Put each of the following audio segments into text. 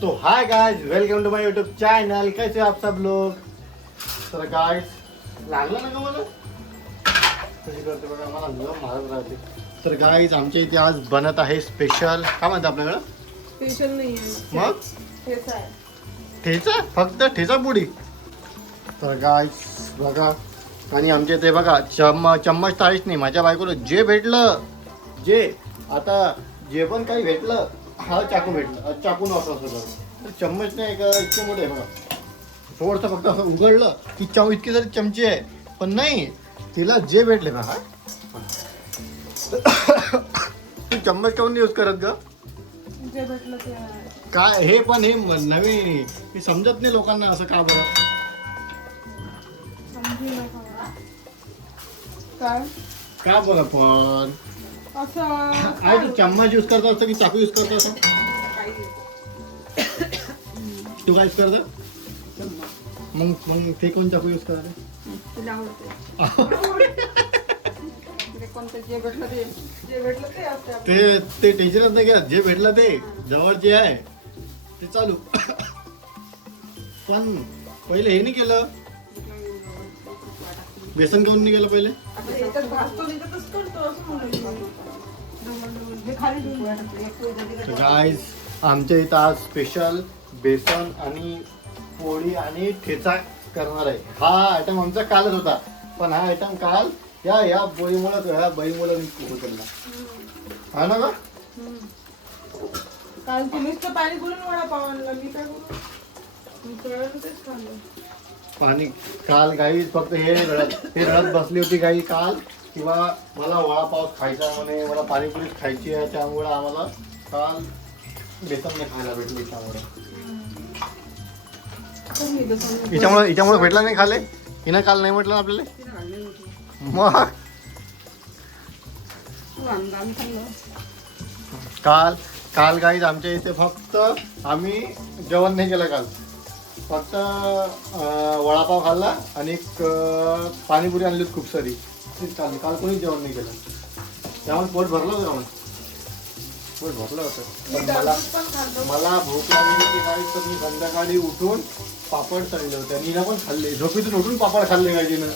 तो hi guys, welcome to my YouTube channel. कैसे आप सब लोग? तर गाइस लागलं ना का मला कशी करते बघा, मला लव मारत राहते. तर गाइस आमच्या इथे आज बनत आहे स्पेशल. काय म्हणतात आपल्याकडं? स्पेशल नाही आहे मग ठेचा आहे. ठेचा, फक्त ठेचा पुडी. तर गाइस बघा, आणि आमच्या इथे बघा चम्मच ताळीच नाही. माझ्या बायकोला जे भेटलं, जे आता जे पण काही भेटलं, हा चाकू भेटला, चाकून वापरत होता. तर चम्मच नाही का, इतके मोठे आहे बघा. थोडंसं फक्त असं उघडलं की इतके जरी चमचे आहे, पण नाही, तिला जे भेटले ना. हा तू चम्मच काऊन यूज करत ग? जे भेटलं ते आहे. काय हे पण हे नवीन मी समजत नाही लोकांना, असं का बरं? समजू नका. काय का बरं पण असं आहे तू चम्मच यूज करता असतं की चाकू यूज करता असं? तू काय यूज करता? मग ते कोण चाकू यूज करते? तुला आवडते कोणतं जे भेटलं ते असते आपलं. ते टेन्शनच नाही घ्या, जे भेटलं ते जवळ जे आहे ते चालू. पण पहिले हे नाही केलं, बेसन काऊन नाही केलं पहिले? आता याच्यात भाजतो नाही तर तसं करतो असं म्हणलं. हे खाली तर गाईज आमच्या इथं आज स्पेशल बेसन आणि पोळी आणि ठेचा करणार आहे. हा आयटम आमचा कालच होता, पण हा आयटम काल या बळीमुळे मी उचलला. हा ना का? काल तुम्हीच तर पाणी बोलून वडापाव आणला, मी काय करू? मी कळलं तेच खाल्लं. पाणी काल गाई फक्त हे रडत बसली होती गाई काल, किंवा मला वडापाव खायचा म्हणे, मला पाणीपुरी खायची आहे, त्यामुळे आम्हाला काल बेसन नाही खायला भेटले. हिच्यामुळे भेटला नाही खाले. हिनं काल नाही म्हटलं ना आपल्याला. मग काल गाईज आमच्या इथे फक्त आम्ही जेवण नाही केलं काल. फक्त वडापाव खाल्ला आणि पाणीपुरी आणली खूप सारी. काल कोणीच जेवण नाही केलं, त्यामुळे पोट भरलं होतं. का पोट भरलं होतं, पण मला भूक लागली होती काय, तर मी संध्याकाळी उठून पापड तळले होते आणि हिला पण खाल्ले. झोपेतून उठून पापड खाल्ले गायजीनं.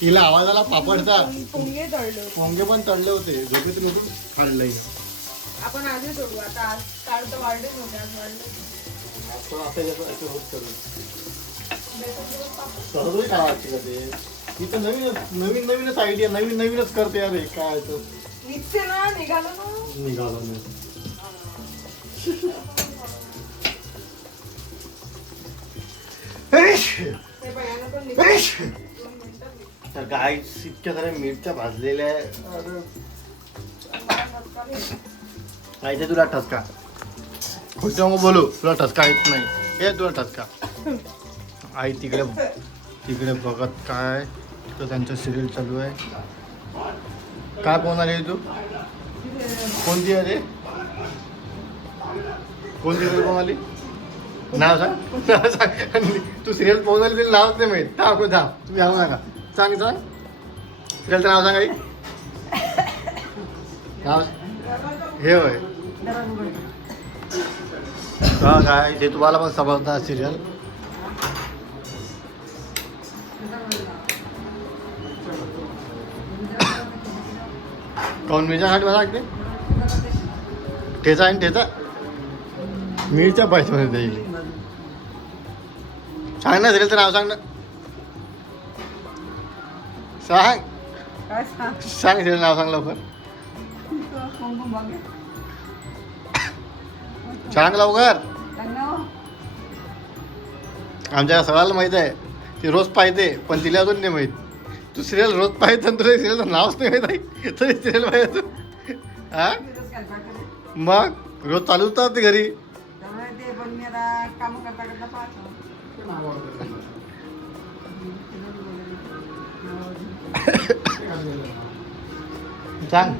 हिला आवाज आला पापडचा. पोंगे पण तळले होते, झोपेतून उठून खाल्लंय. आपण आधी सोडू आता. आज काल तर वाढलेच होते, आज वाढले. ती तर नवीनच आयडिया, नवीनच करते. अरे काय तर निघते ना, निघालो नाही. तर गाईस इतक्या साऱ्या मिरच्या भाजलेल्या आहे. काय ते तुला ठसका होते मग बोलू, तुला ठसका येत नाही. हे तुला ठसका. आई तिकडे बघत काय तर त्यांचं सिरियल चालू आहे. काय पाहून आली तू? कोणती आहे रे? कोणती सिरियल पाहून आली? नाव सांग. तू सिरियल पाहून आली तरी नावच नाही माहीत. थांब तुम्ही सांगू नका. सांग सिरियलचं नाव सांग. आई नाव हे होय. हा काय ते तुम्हाला पण समजणार सिरियल. काऊन मिरच्या खाट मला लागते? ठेचा आहे ठेचा, मिरच्या पाहिजे मध्ये देईल. सांग ना सिरियलचं नाव, सांग ना. सांग सिरियल नाव, सांग लवकर. सांग लवकर. आमच्या सगळ्याला माहित आहे, ती रोज पाहते, पण तिला अजून नाही माहित. तू सिरियल रोज पाहिजे, तुला सिरियलचं नावच नाही माहित आहे, तरी सिरियल पाहिजे तू. हा मग रोज चालू होतात ते घरी. सांग.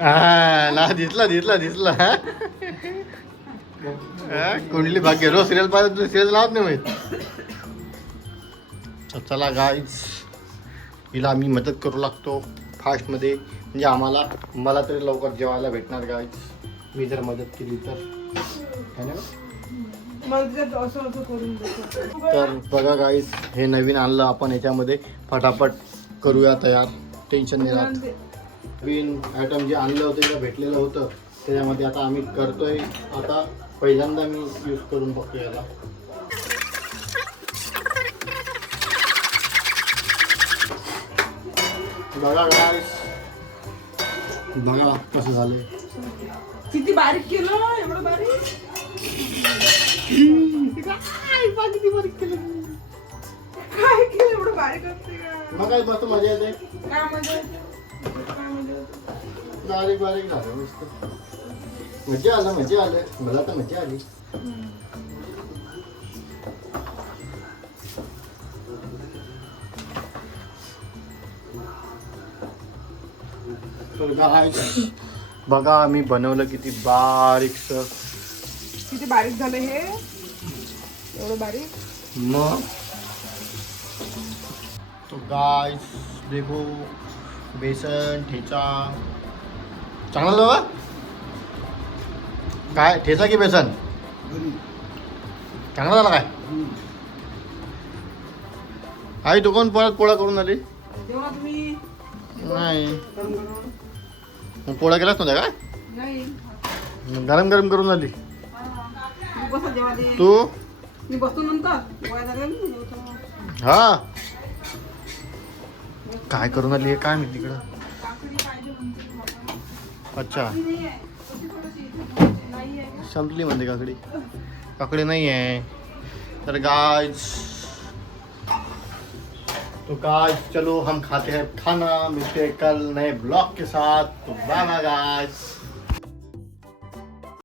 हा ना, दिसला. कुंडली भाग्य रोज सिरियल पाहिजे, तुला सिरियल नावच नाही माहित. चला गाईज, हिला आम्ही मदत करू लागतो फास्टमध्ये, म्हणजे मला तरी लवकर जेवायला भेटणार गाईज, मी जर मदत केली तर. है ना? मला त्याच्यात असं असं करून देतो. तर बघा गाईस, हे नवीन आणलं आपण, याच्यामध्ये फटाफट करूया तयार, टेन्शन नाही राहत. नवीन आयटम जे आणलं होतं जे भेटलेलं होतं त्याच्यामध्ये आता आम्ही करतोय. आता पहिल्यांदा मी यूज करून बघतो याला. बघा गाईस, बघा कसं झालंय. किती बारीक केलं, एवढं बारीक. किती बारीक केलं. काय केलं एवढं बारीक असते का? मग काय मस्त मजा येते. काय मजा येते? काय मजा येते? बारीक बारीक झालं मस्त. मजा आलं, मला तर मजा आली. तर guys, बघा मी बनवलं किती बारीकसं. किती बारीक झालं हे, एवढं बारीक. मग तो गाइस देखो, बेसन ठेचा चांगला झाला. काय ठेचा की बेसन चांगला झाला काय? आई तू कोण परत पोळा करून आली? जेव्हा तुम्ही नाही, गरम गरम. मग पोळा केलाच नव्हता का? नाही, गरम गरम करून आली तू बसा जेव्हा दे. तू. मी बसतो नंतर गोळ्या झाल्या ना, जेवतो. हा काय करून आली आहे काय मी तिकडं. काकडी पाहिजे म्हणते मला. अच्छा, नाही आहे. कशी थोडीशी नाही आहे का? संपली म्हणते काकडी. काकडी नहीं है. तर गाइस, तो गाइस चलो हम खाते हैं खाना. मिलते हैं कल नए ब्लॉग के साथ. तो बाय बाय गाइस.